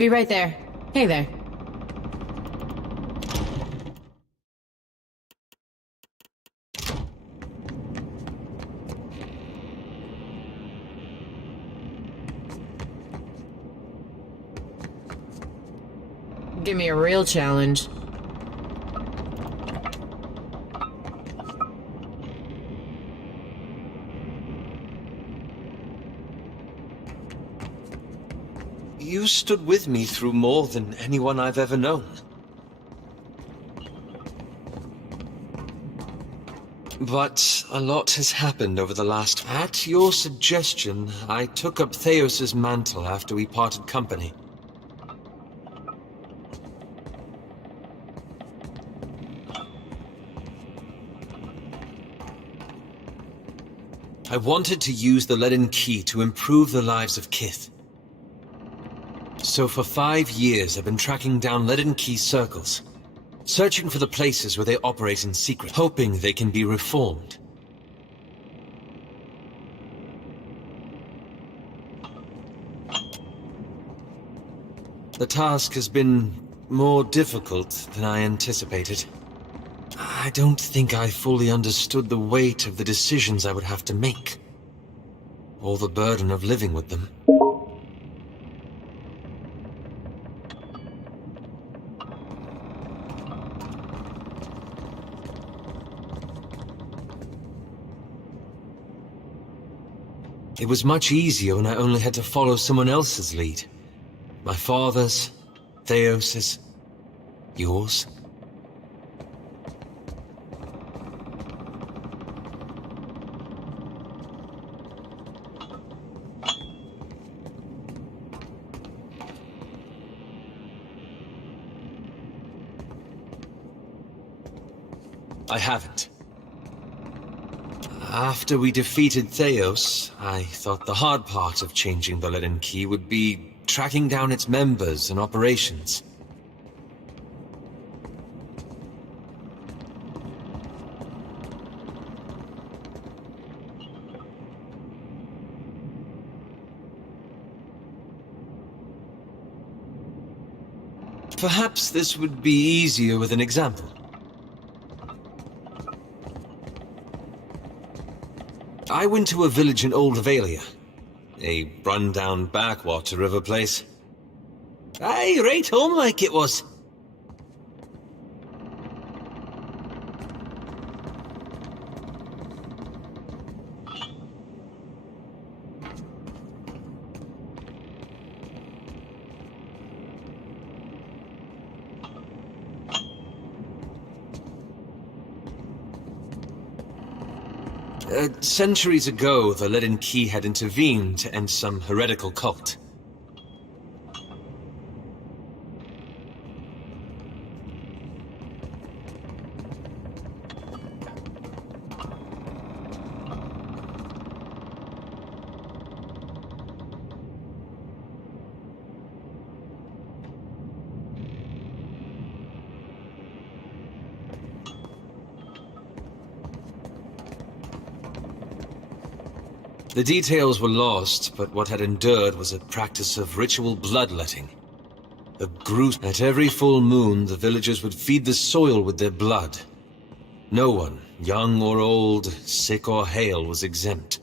Be right there. Hey there. Give me a real challenge. You stood with me through more than anyone I've ever known. But a lot has happened over the last... At your suggestion, I took up Theos' mantle after we parted company. I wanted to use the Leaden Key to improve the lives of Kith. So for 5 years I've been tracking down Leaden Key circles, searching for the places where they operate in secret, hoping they can be reformed. The task has been more difficult than I anticipated. I don't think I fully understood the weight of the decisions I would have to make, or the burden of living with them. It was much easier when I only had to follow someone else's lead. My father's, Theos's, yours. I haven't. After we defeated Theos, I thought the hard part of changing the Leaden Key would be tracking down its members and operations. Perhaps this would be easier with an example. I went to a village in Old Valia, a run-down backwater river place. Aye, right home like it was. Centuries ago, the Leaden Key had intervened to end some heretical cult. The details were lost, but what had endured was a practice of ritual bloodletting. At every full moon, the villagers would feed the soil with their blood. No one, young or old, sick or hale, was exempt.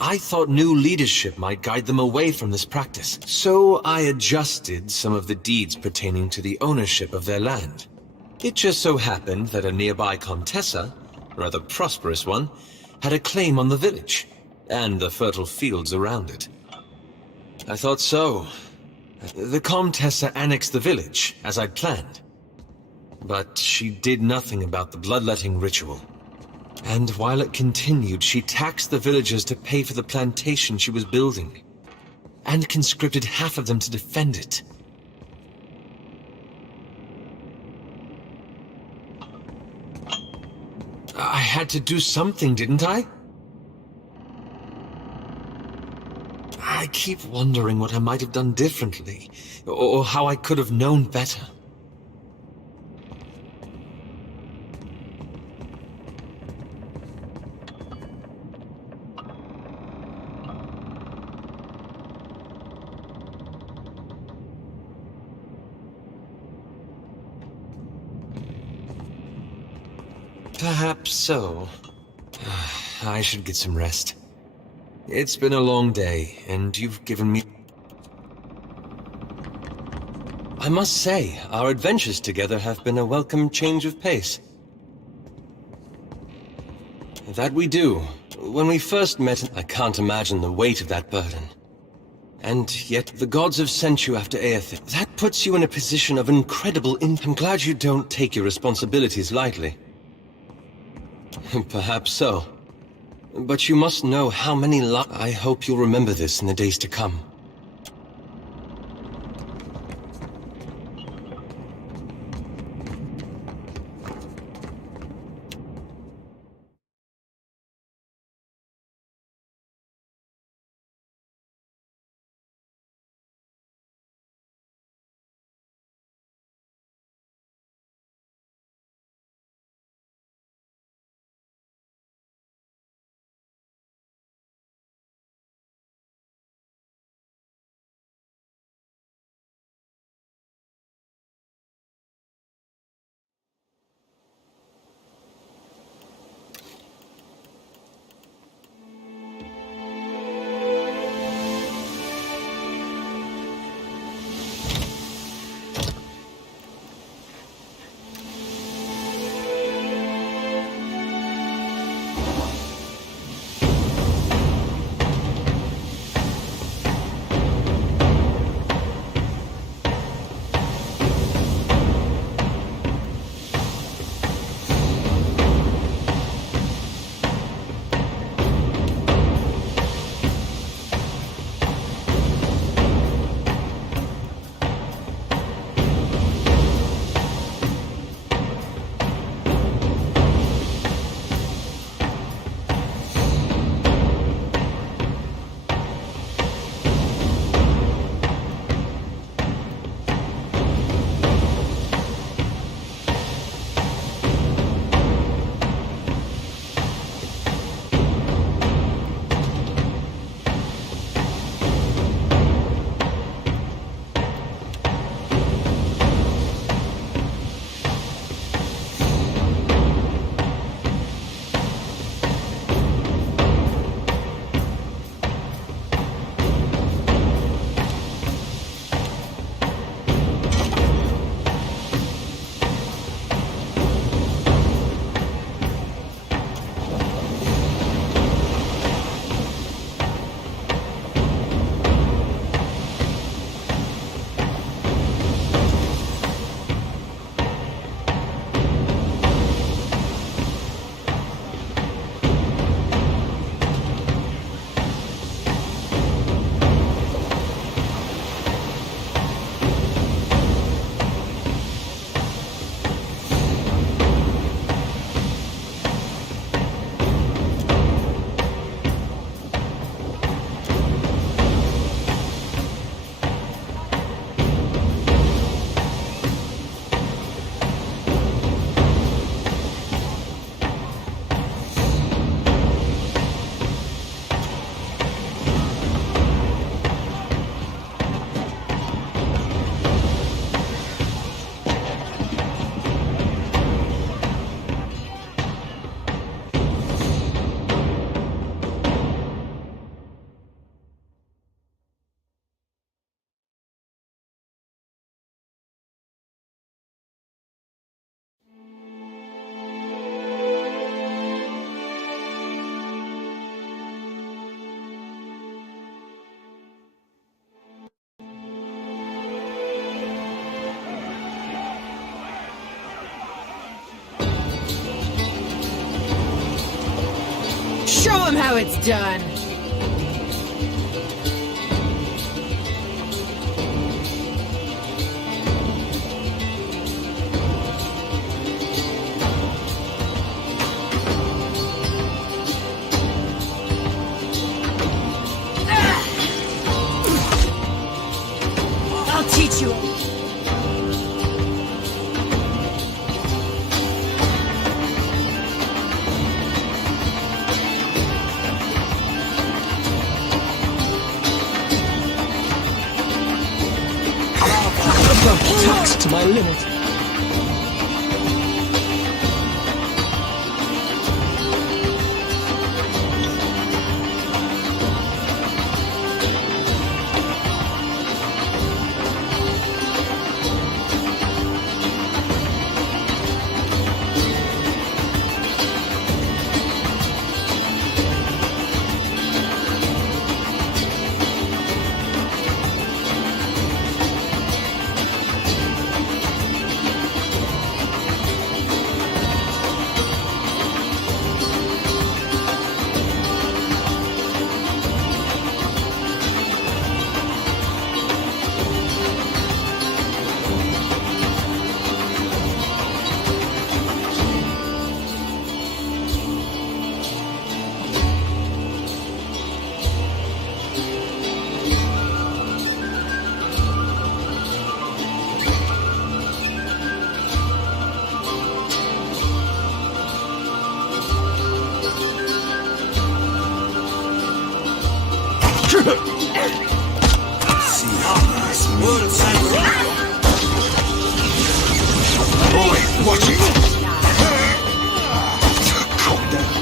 I thought new leadership might guide them away from this practice, so I adjusted some of the deeds pertaining to the ownership of their land. It just so happened that a nearby Comtessa, a rather prosperous one, had a claim on the village, and the fertile fields around it. I thought so. The Comtessa annexed the village, as I'd planned. But she did nothing about the bloodletting ritual. And while it continued, she taxed the villagers to pay for the plantation she was building, and conscripted half of them to defend it. I had to do something, didn't I? I keep wondering what I might have done differently, or how I could have known better. Perhaps so. I should get some rest. It's been a long day, and you've given me... I must say, our adventures together have been a welcome change of pace. That we do. When we first met, I can't imagine the weight of that burden. And yet, the gods have sent you after Aethys. That puts you in a position of incredible I'm glad you don't take your responsibilities lightly. Perhaps so. But you must know how many I hope you'll remember this in the days to come. Show him how it's done! Taxed to my limit. Boy, watch it! Calm down.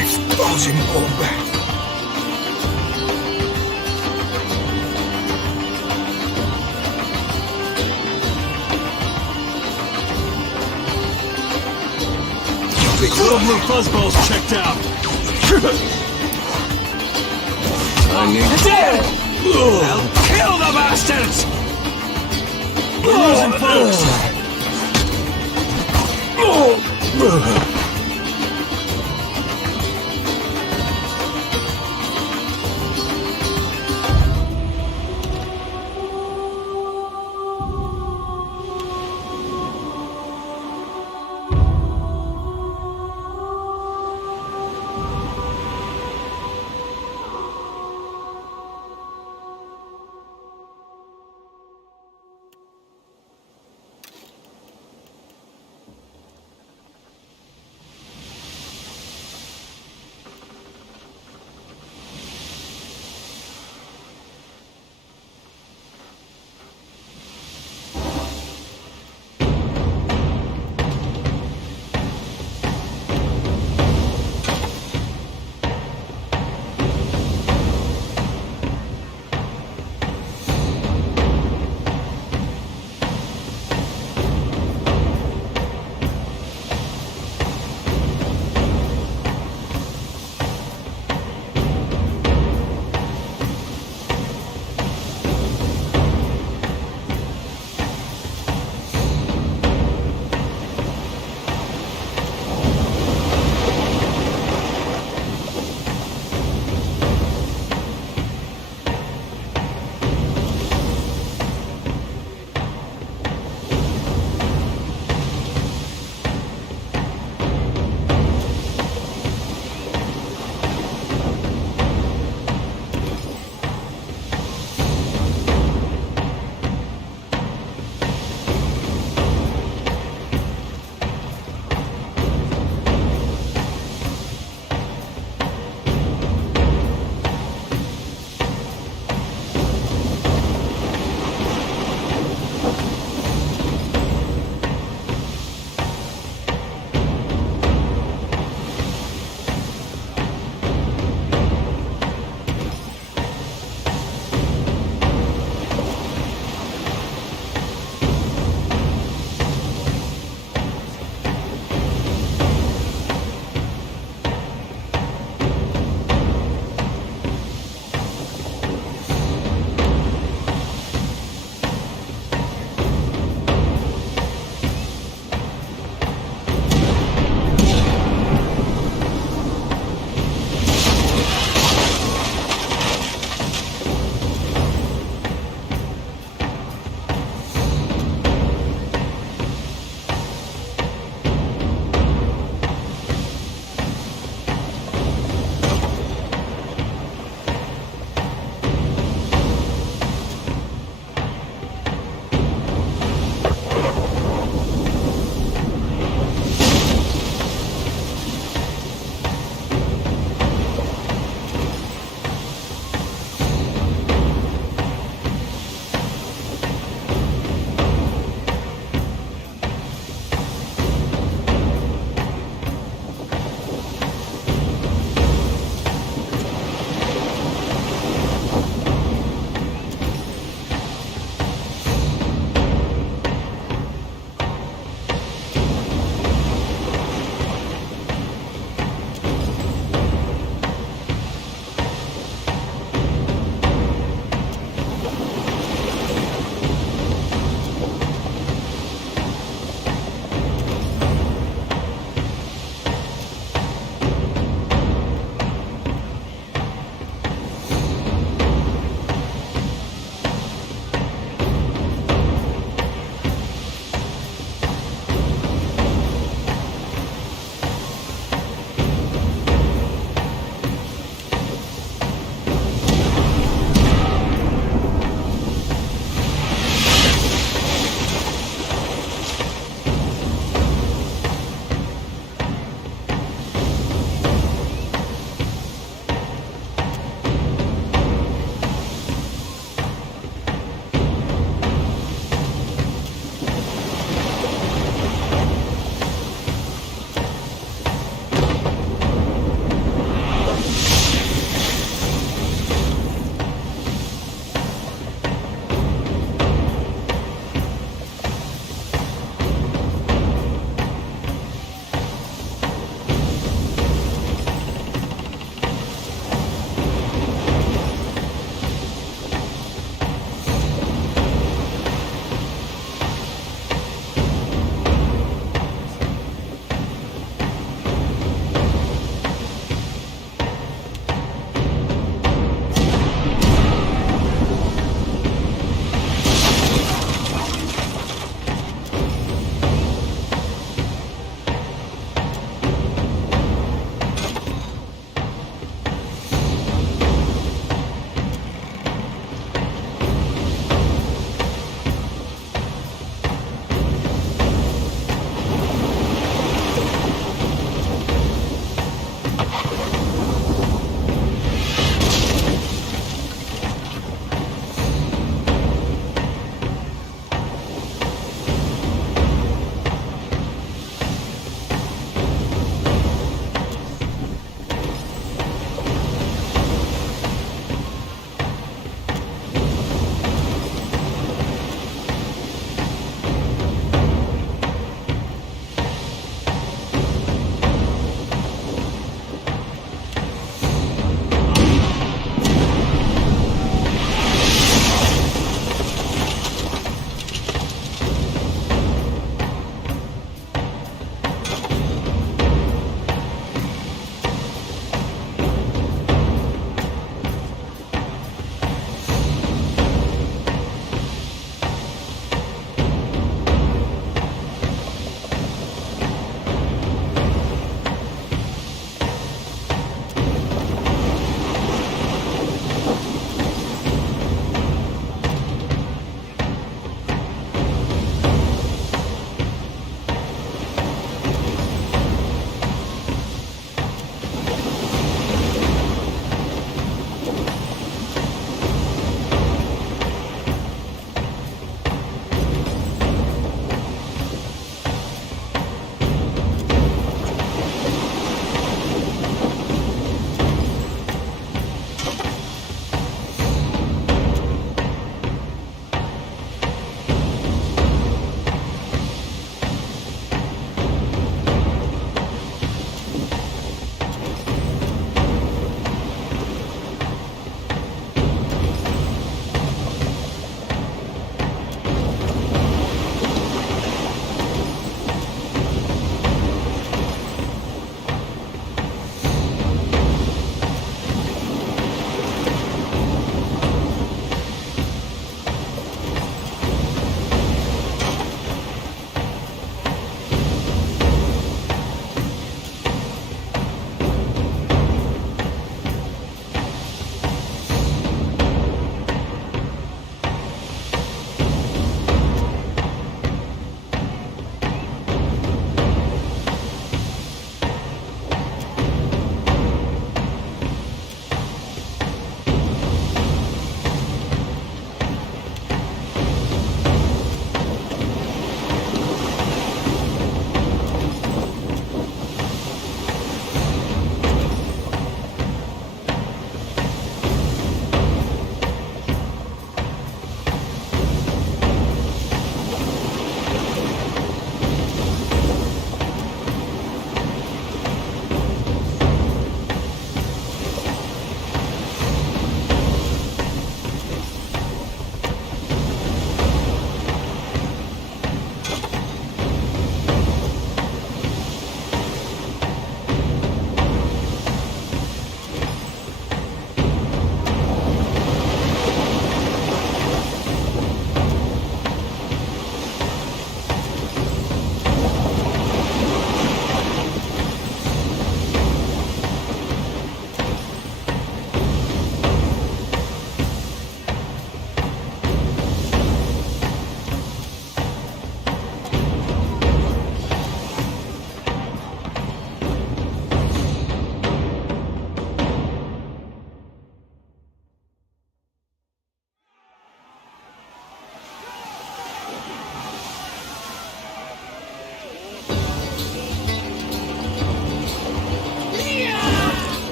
Exposing all back. Little blue fuzzballs checked out. I need Dead! I'll kill the bastards! We're losing folks.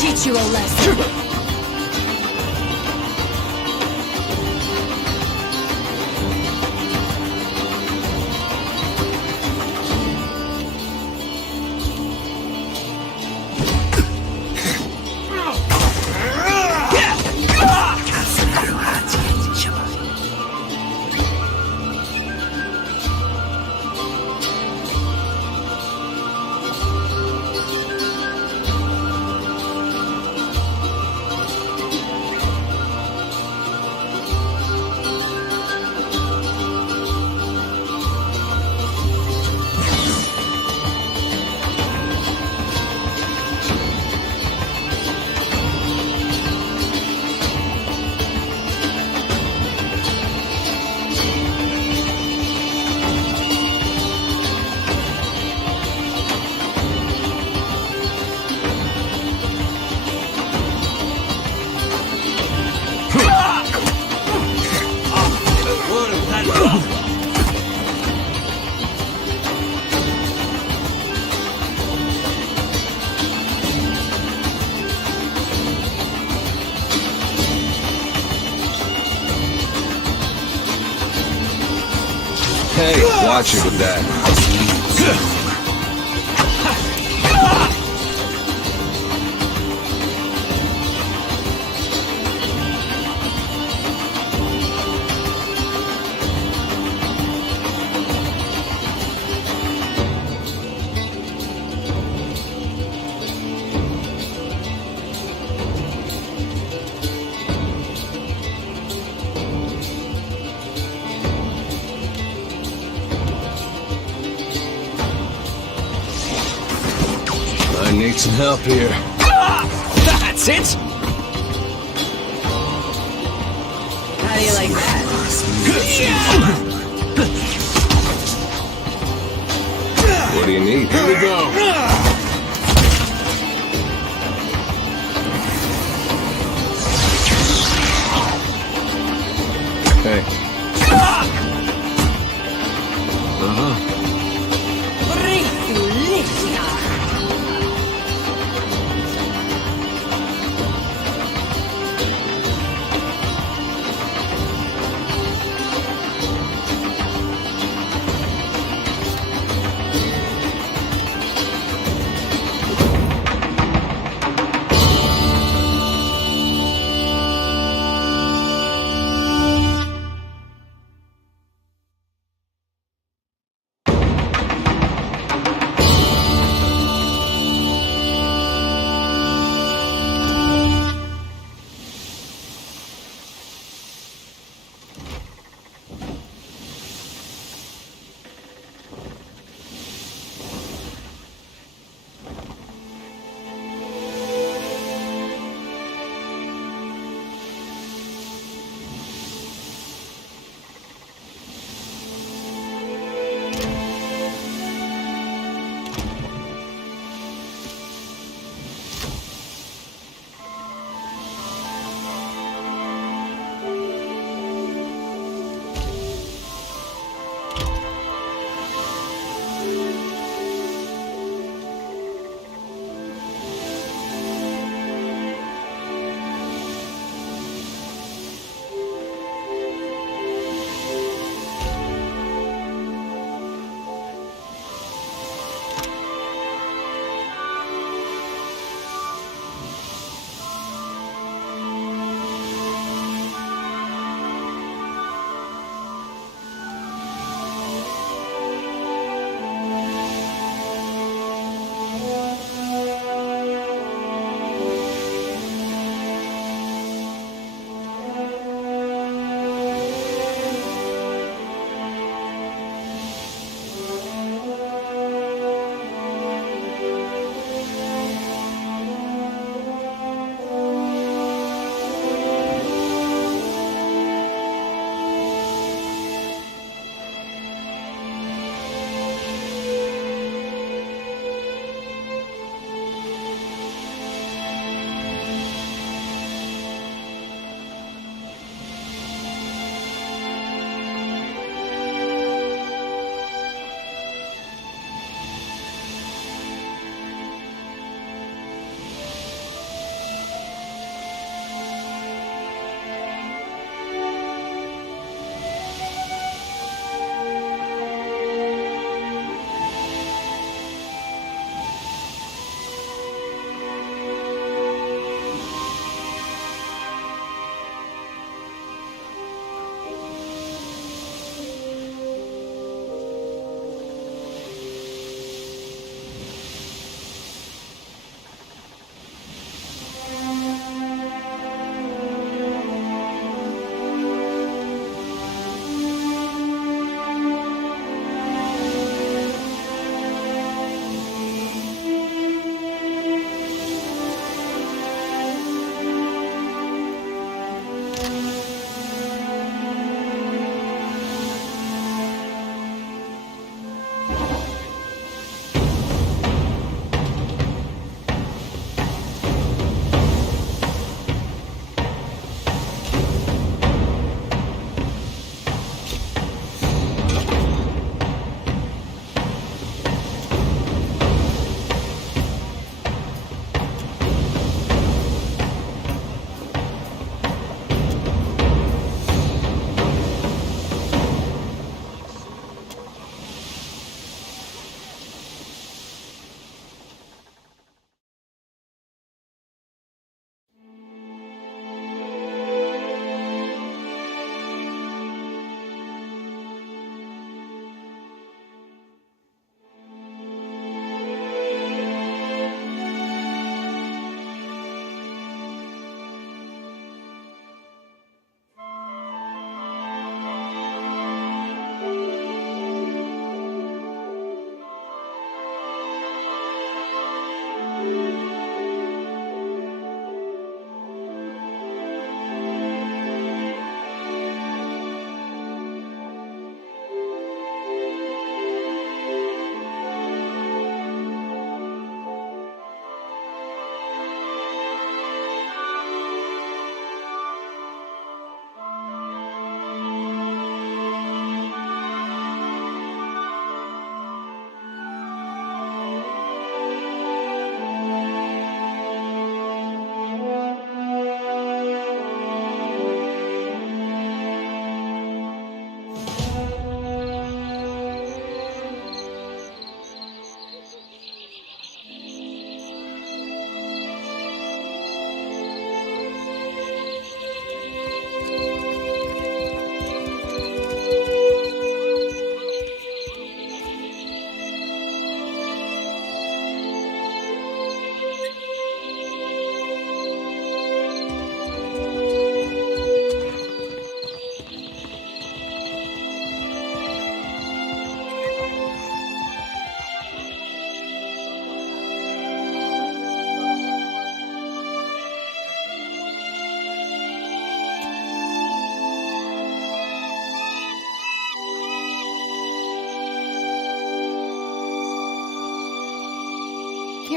teach you a lesson. Hey, watch it with that. I need some help here. That's it! How do you like that? What do you need? Here we go. Hey.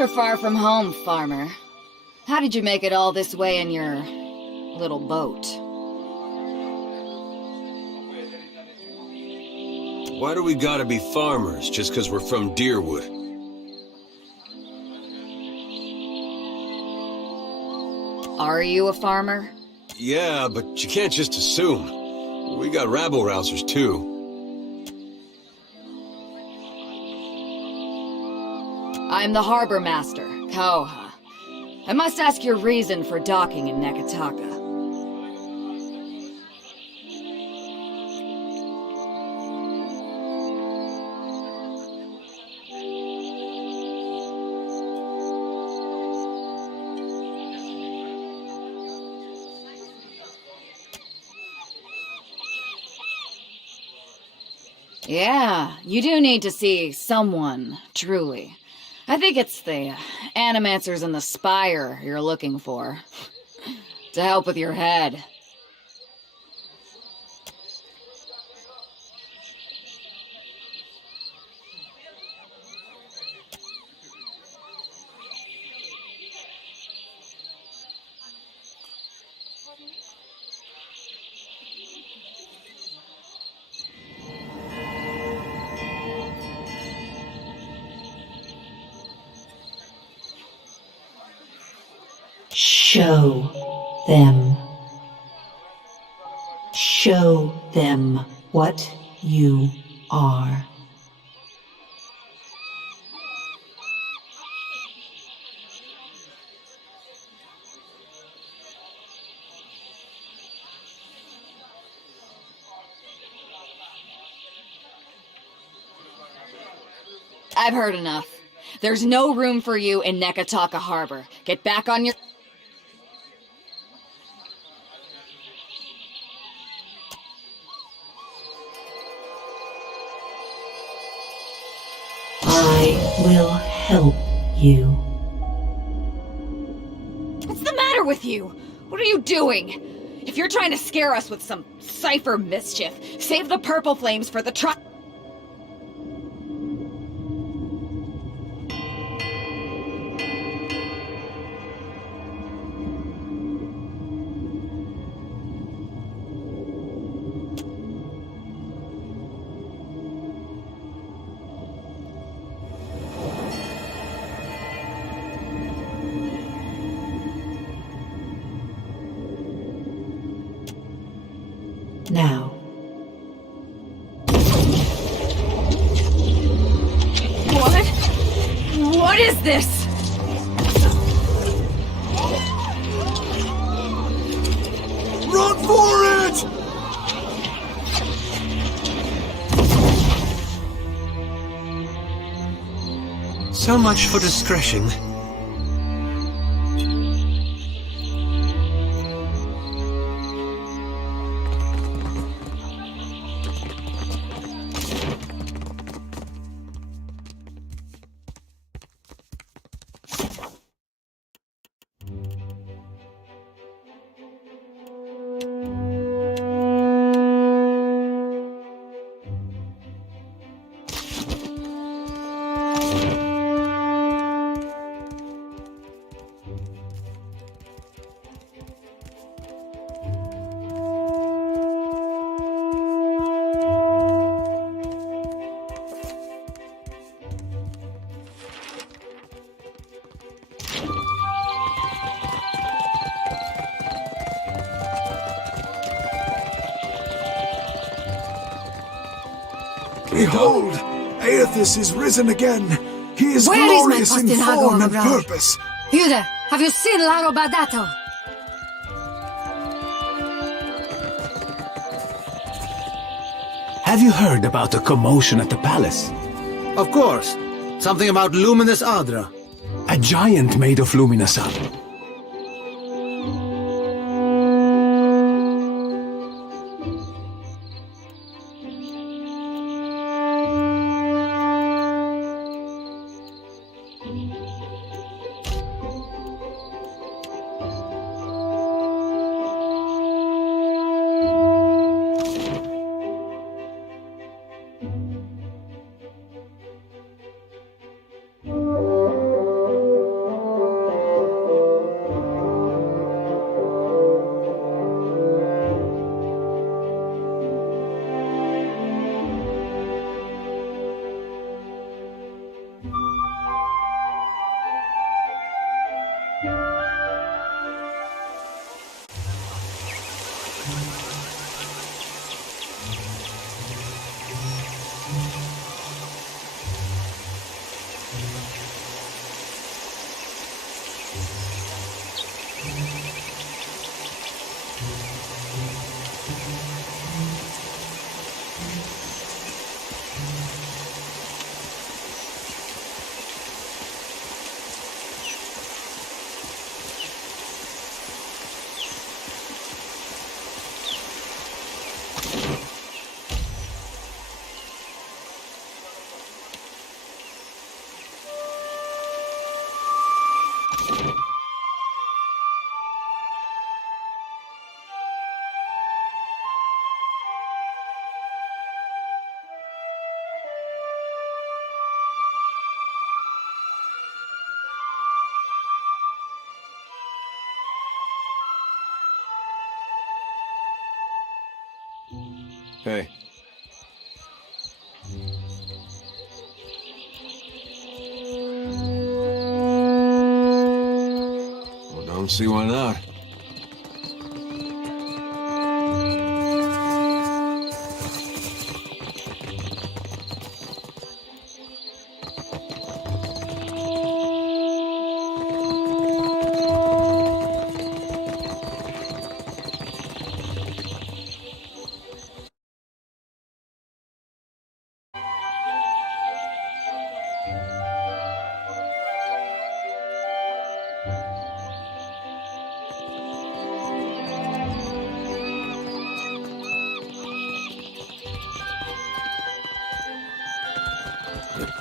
You're far from home, farmer. How did you make it all this way in your little boat? Why do we gotta be farmers just because we're from Deerwood? Are you a farmer? Yeah, but you can't just assume. We got rabble-rousers, too. I'm the harbor master, Kauha. I must ask your reason for docking in Neketaka. Yeah, you do need to see someone, truly. I think it's the animancers in the spire you're looking for. To help with your head. Show them. Show them what you are. I've heard enough. There's no room for you in Neketaka Harbor. Get back on your... I will help you. What's the matter with you? What are you doing? If you're trying to scare us with some cipher mischief, save the purple flames for the truck. Now, What? What is this? Run for it! So much for discretion. Behold, Aethys is risen again. He is Where is my glorious in Postinhago form on the and ground? purpose. Hilda, have you seen Laro Badato? Have you heard about the commotion at the palace? Of course. Something about Luminous Adra. A giant made of Luminasal. Hey. Well, don't see why not.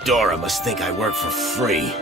Dora must think I work for free.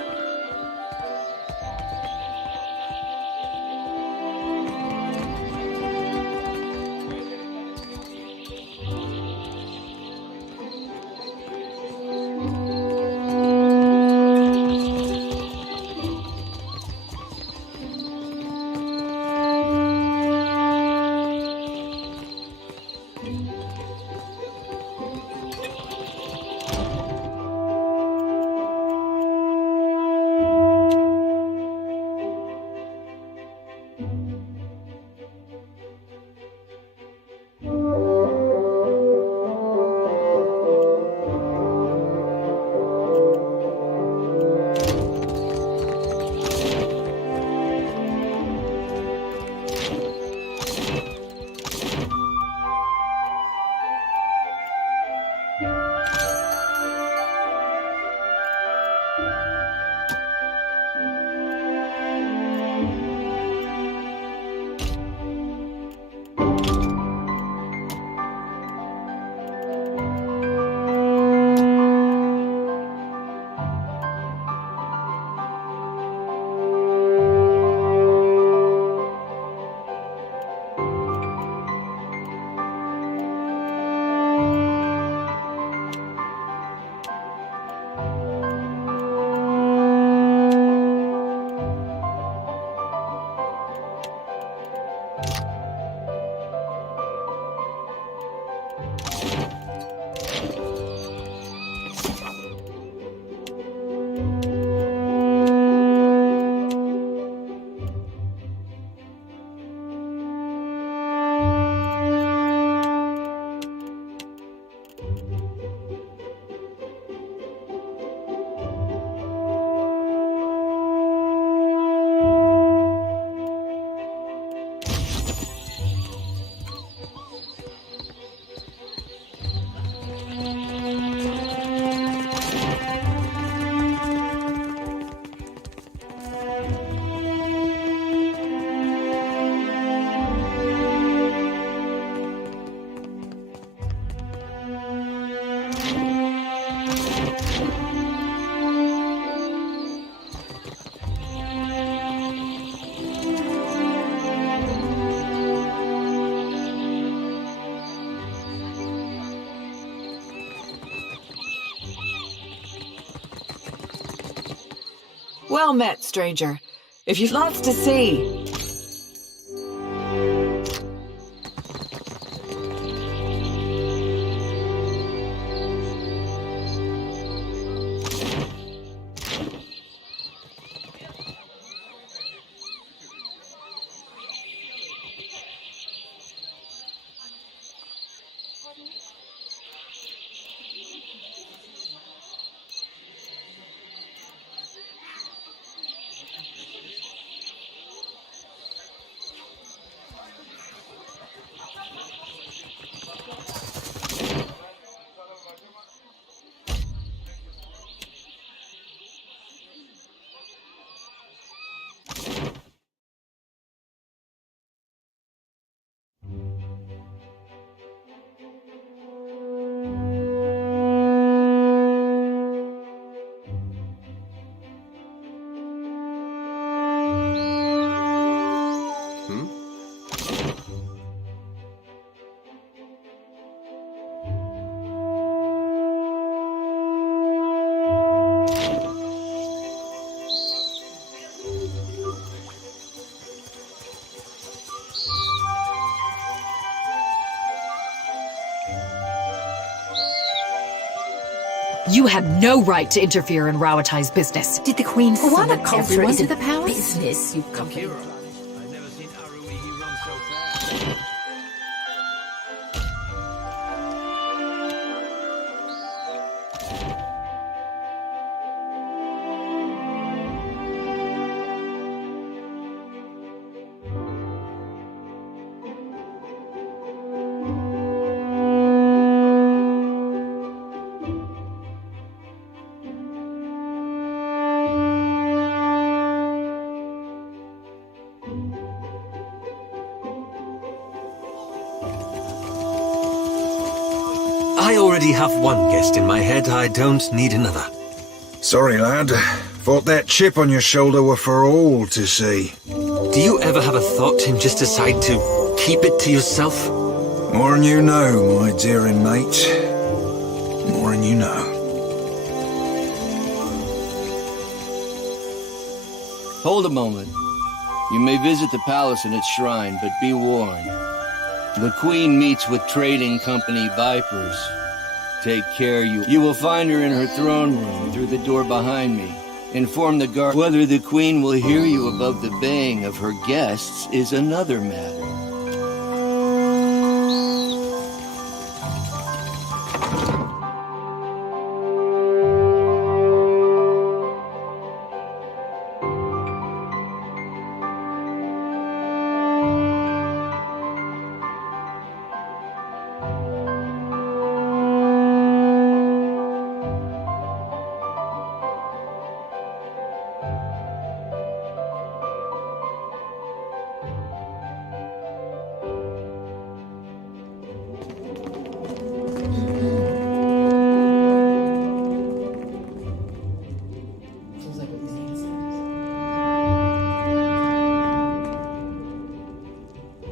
Well met, stranger. If you'd lots to see. You had no right to interfere in Rawatai's business. Did the Queen Why summon not everyone everyone to to the the palace? business, you company? I've never seen Aruihi run so fast. I already have one guest in my head. I don't need another. Sorry, lad. Thought that chip on your shoulder were for all to see. Do you ever have a thought and just decide to keep it to yourself? More than you know, my dear mate. More than you know. Hold a moment. You may visit the palace and its shrine, but be warned. The Queen meets with trading company Vipers. Take care, you will find her in her throne room through the door behind me. Inform the guard. Whether the Queen will hear you above the baying of her guests is another matter.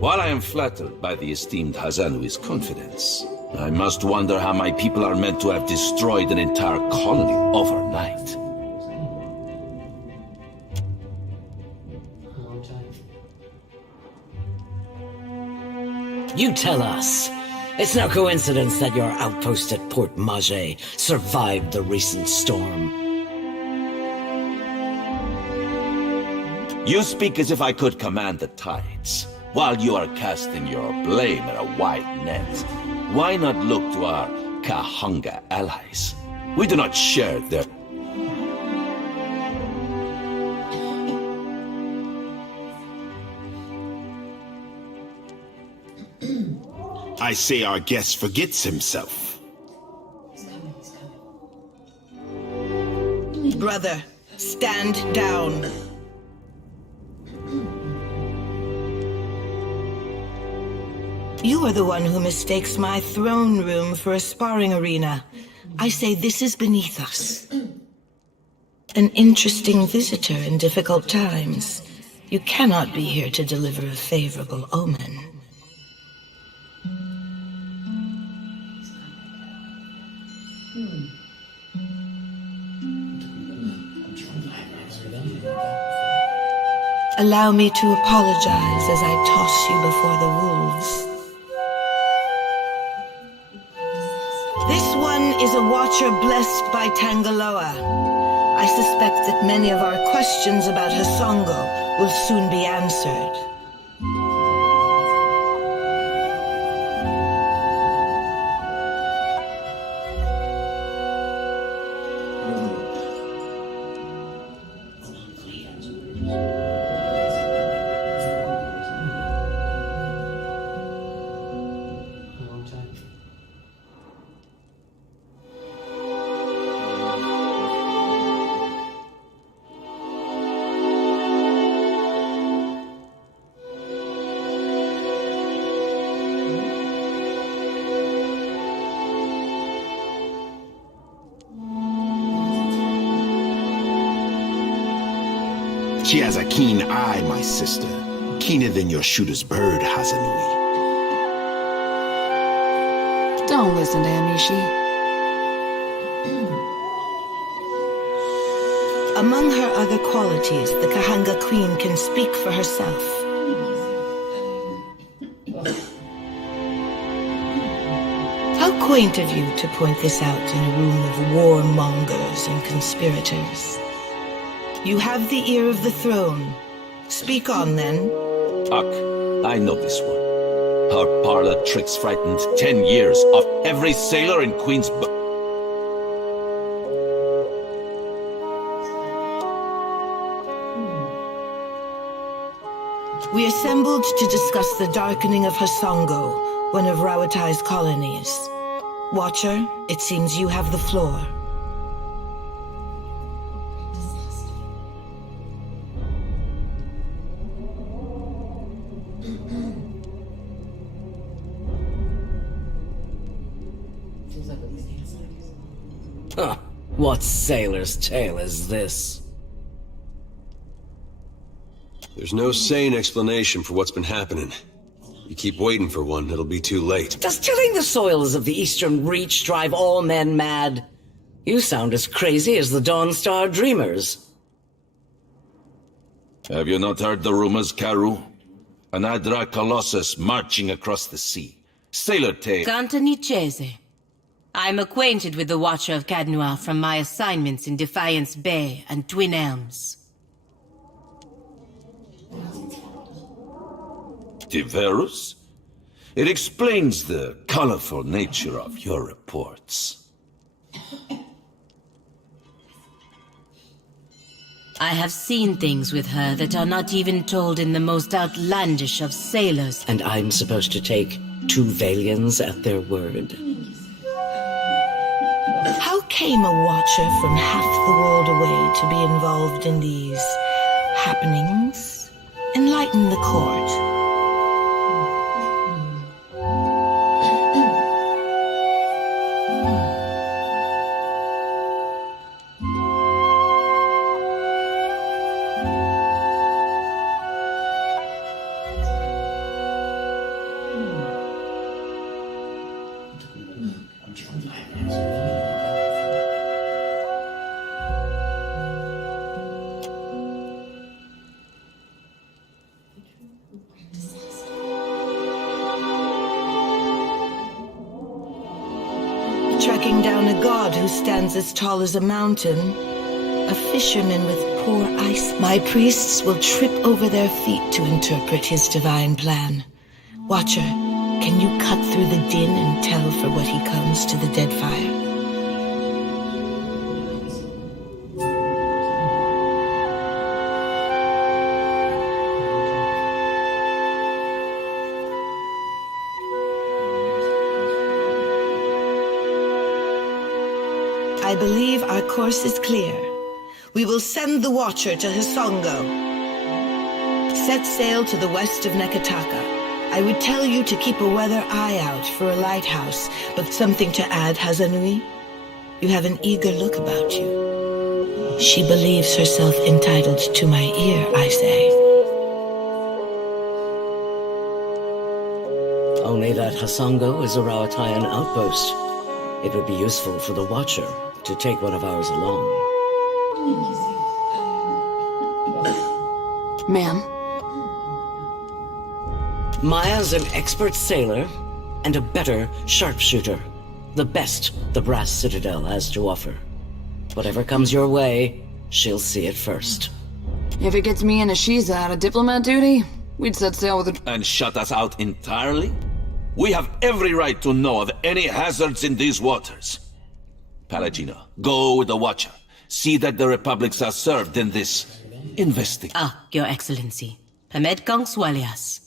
While I am flattered by the esteemed Hazanui's confidence, I must wonder how my people are meant to have destroyed an entire colony overnight. You tell us. It's no coincidence that your outpost at Port Mage survived the recent storm. You speak as if I could command the tides, while you are casting your blame at a wide net. Why not look to our Kahanga allies? We do not share their... I say our guest forgets himself. Brother, stand down. You are the one who mistakes my throne room for a sparring arena. I say this is beneath us. An interesting visitor in difficult times. You cannot be here to deliver a favorable omen. Allow me to apologize as I toss you before the wolves. This one is a watcher blessed by Tangaloa. I suspect that many of our questions about Hasongo will soon be answered. She has a keen eye, my sister. Keener than your shooter's bird, Hazanui. Don't listen to him, Ishi. Among her other qualities, the Kahanga Queen can speak for herself. How quaint of you to point this out in a room of warmongers and conspirators. You have the ear of the throne. Speak on, then. Uck, I know this one. Her parlor tricks frightened 10 years of every sailor in Queen's... We assembled to discuss the darkening of Hasongo, one of Rawatai's colonies. Watcher, it seems you have the floor. Huh. What sailor's tale is this? There's no sane explanation for what's been happening. You keep waiting for one, it'll be too late. Does tilling the soils of the Eastern Reach drive all men mad? You sound as crazy as the Dawnstar Dreamers. Have you not heard the rumors, Karu? An Adra Colossus marching across the sea. Sailor tale. Cantanichese. I'm acquainted with the Watcher of Cadnoir from my assignments in Defiance Bay and Twin Elms. Tiverus? It explains the colorful nature of your reports. I have seen things with her that are not even told in the most outlandish of sailors. And I'm supposed to take 2 Valians at their word? How came a Watcher from half the world away to be involved in these happenings? Enlighten the court. Tracking down a god who stands as tall as a mountain. A fisherman with poor eyes. My priests will trip over their feet to interpret his divine plan. Watcher, can you cut through the din and tell for what he comes to the Deadfire? I believe our course is clear. We will send the Watcher to Hasongo. Set sail to the west of Neketaka. I would tell you to keep a weather eye out for a lighthouse, but something to add, Hazanui? You have an eager look about you. She believes herself entitled to my ear, I say. Only that Hasongo is a Rawatayan outpost. It would be useful for the Watcher to take one of ours along. Ma'am? Maya's an expert sailor and a better sharpshooter. The best the Brass Citadel has to offer. Whatever comes your way, she'll see it first. If it gets me and Ashiza out of diplomat duty, we'd set sail with a... And shut us out entirely? We have every right to know of any hazards in these waters. Palagino, go with the Watcher. See that the Republics are served in this investigation. Ah, Your Excellency. Pamed Kong Swalias.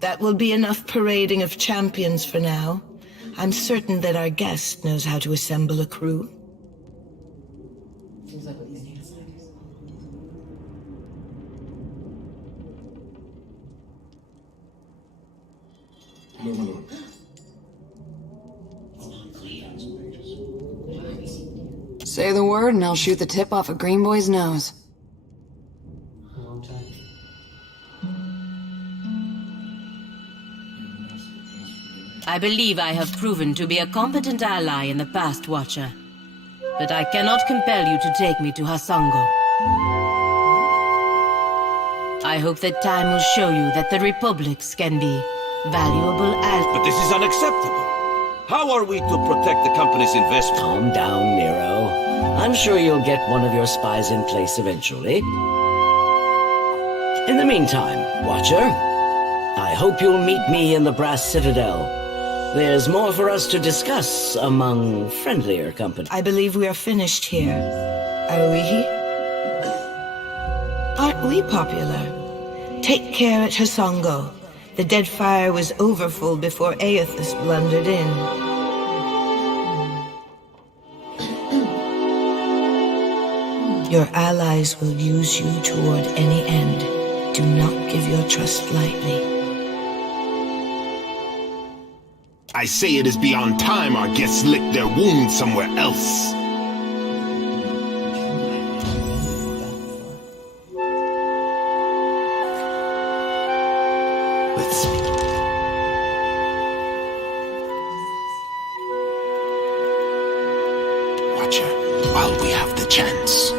That will be enough parading of champions for now. I'm certain that our guest knows how to assemble a crew. Say the word and I'll shoot the tip off a green boy's nose. I believe I have proven to be a competent ally in the past, Watcher. But I cannot compel you to take me to Hasongo. I hope that time will show you that the republics can be valuable allies. But this is unacceptable. How are we to protect the company's investment? Calm down, Nero. I'm sure you'll get one of your spies in place eventually. In the meantime, Watcher, I hope you'll meet me in the Brass Citadel. There's more for us to discuss among friendlier company. I believe we are finished here. Are we? Aren't we popular? Take care at Hasongo. The Deadfire was overfull before Aethys blundered in. Your allies will use you toward any end. Do not give your trust lightly. I say it is beyond time our guests lick their wounds somewhere else. Watcher, while we have the chance.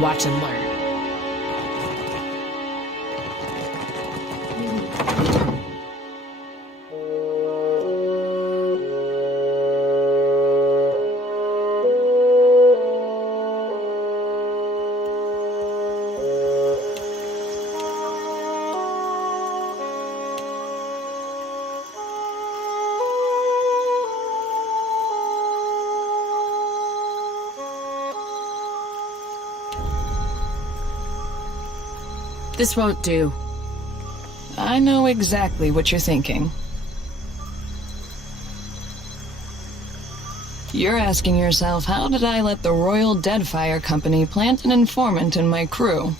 Watch and learn. This won't do. I know exactly what you're thinking. You're asking yourself, how did I let the Royal Deadfire Company plant an informant in my crew?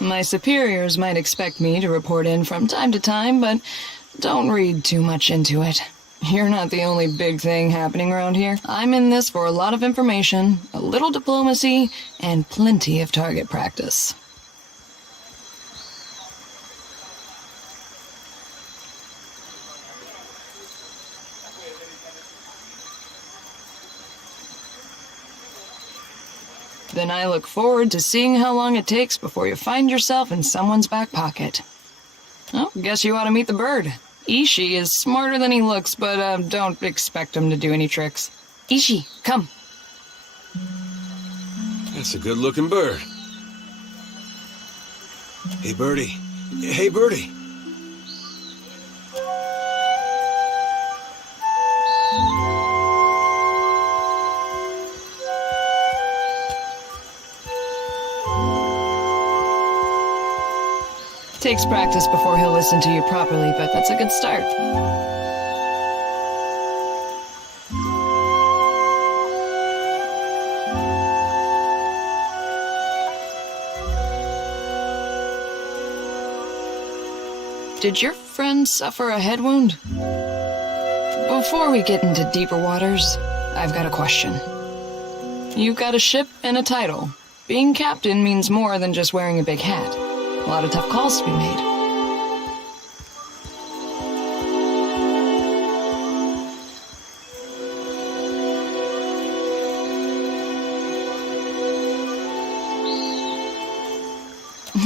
My superiors might expect me to report in from time to time, but don't read too much into it. You're not the only big thing happening around here. I'm in this for a lot of information, a little diplomacy, and plenty of target practice. Then I look forward to seeing how long it takes before you find yourself in someone's back pocket. Oh, guess you ought to meet the bird. Ishi is smarter than he looks, but don't expect him to do any tricks. Ishi, come. That's a good-looking bird. Hey, Birdie. Hey, Birdie. Takes practice before he'll listen to you properly, but that's a good start. Did your friend suffer a head wound? Before we get into deeper waters, I've got a question. You've got a ship and a title. Being captain means more than just wearing a big hat. A lot of tough calls to be made.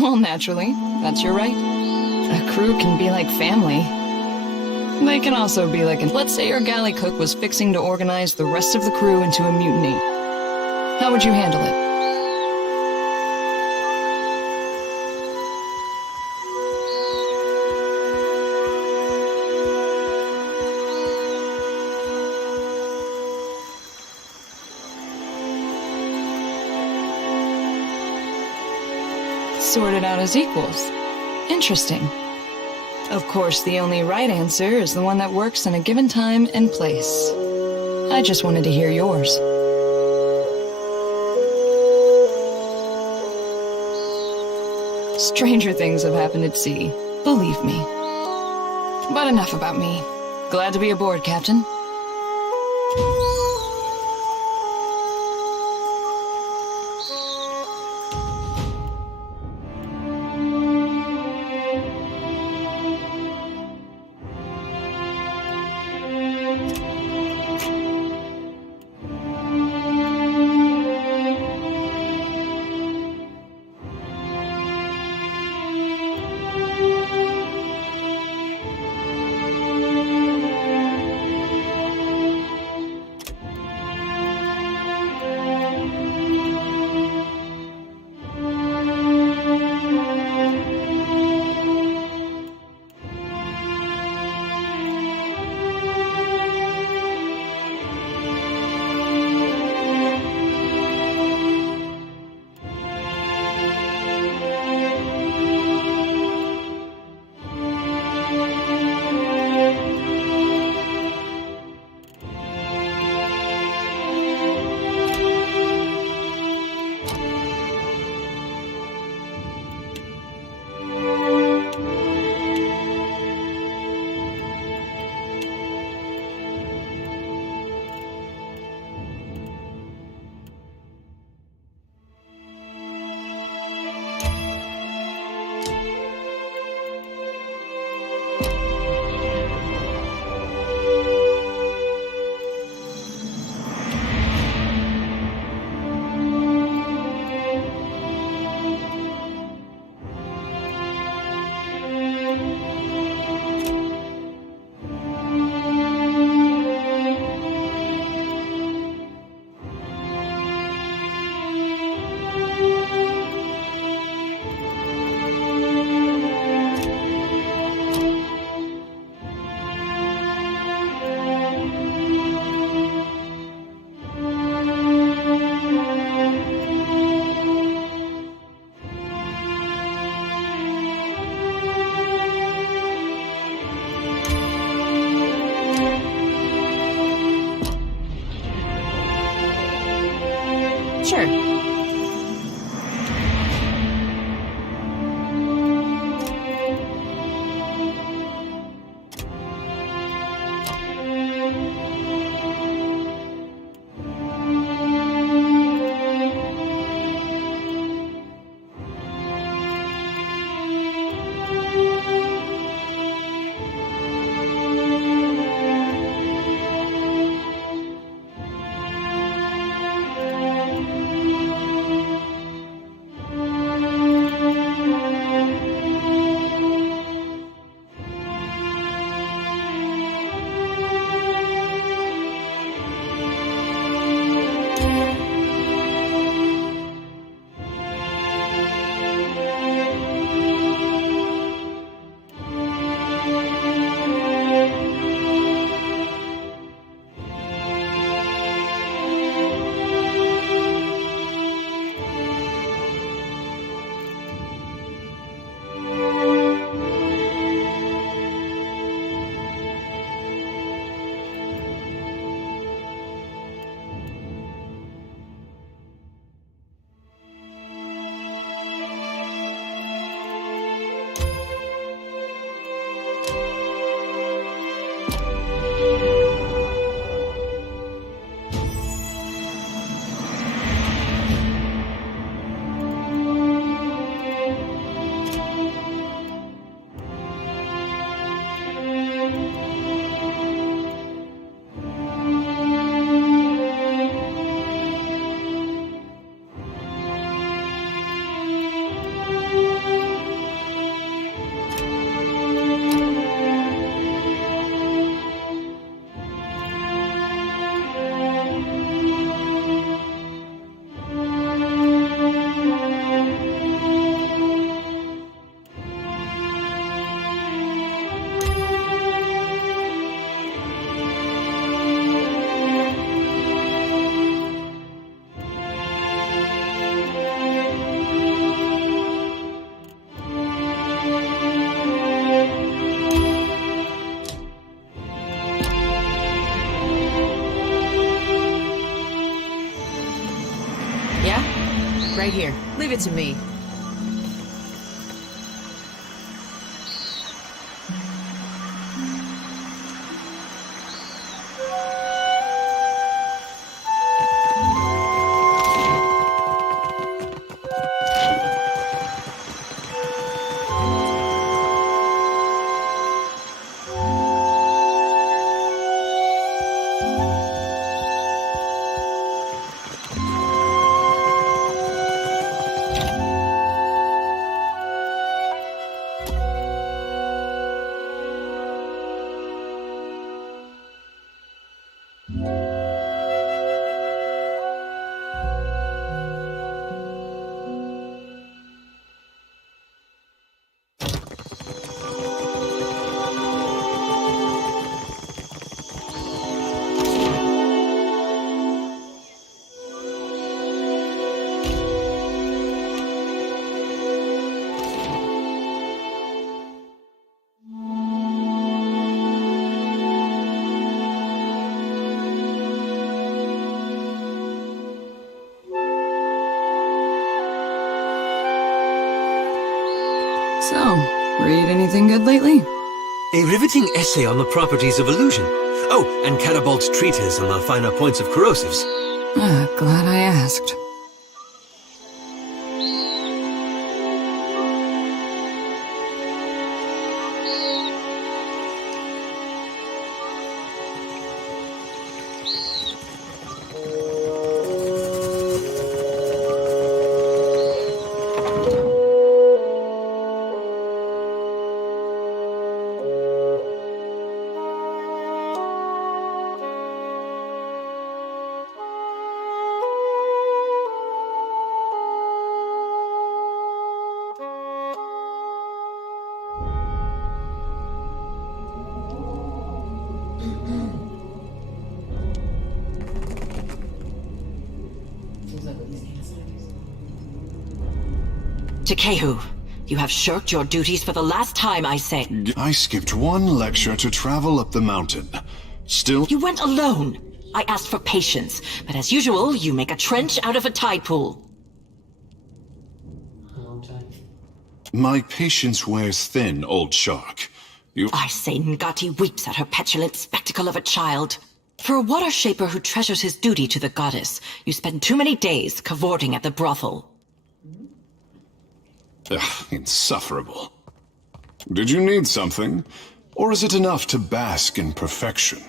Well, naturally, that's your right. A crew can be like family. They can also be like let's say your galley cook was fixing to organize the rest of the crew into a mutiny. How would you handle it? Sorted out as equals. Interesting. Of course, the only right answer is the one that works in a given time and place. I just wanted to hear yours. Stranger things have happened at sea, believe me. But enough about me. Glad to be aboard, Captain. Right here. Leave it to me. Read anything good lately? A riveting essay on the properties of illusion. Oh, and Catabolt's treatise on the finer points of corrosives. Glad I asked. Tekehu, you have shirked your duties for the last time, I say. I skipped one lecture to travel up the mountain. Still... You went alone. I asked for patience, but as usual, you make a trench out of a tide pool. My patience wears thin, old shark. I say Ngati weeps at her petulant spectacle of a child. For a water shaper who treasures his duty to the goddess, you spend too many days cavorting at the brothel. Ugh, insufferable. Did you need something? Or is it enough to bask in perfection?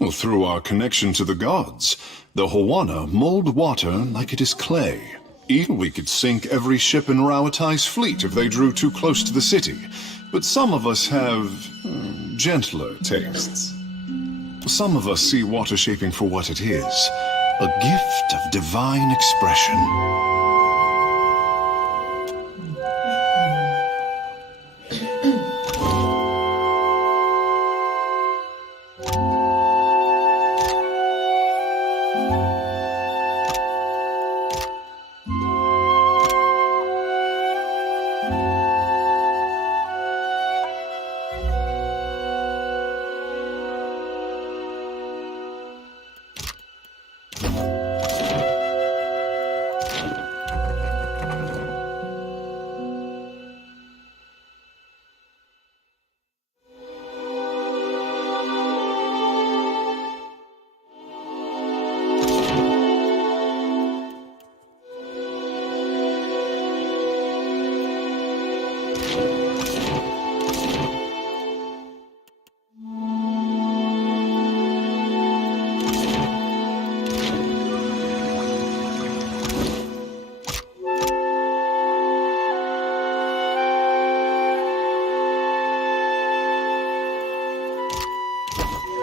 Well, through our connection to the gods, the Hawana mold water like it is clay. Even we could sink every ship in Rauatai's fleet if they drew too close to the city. But some of us have gentler tastes. Some of us see water shaping for what it is, a gift of divine expression.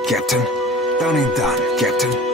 Captain, done and done, Captain.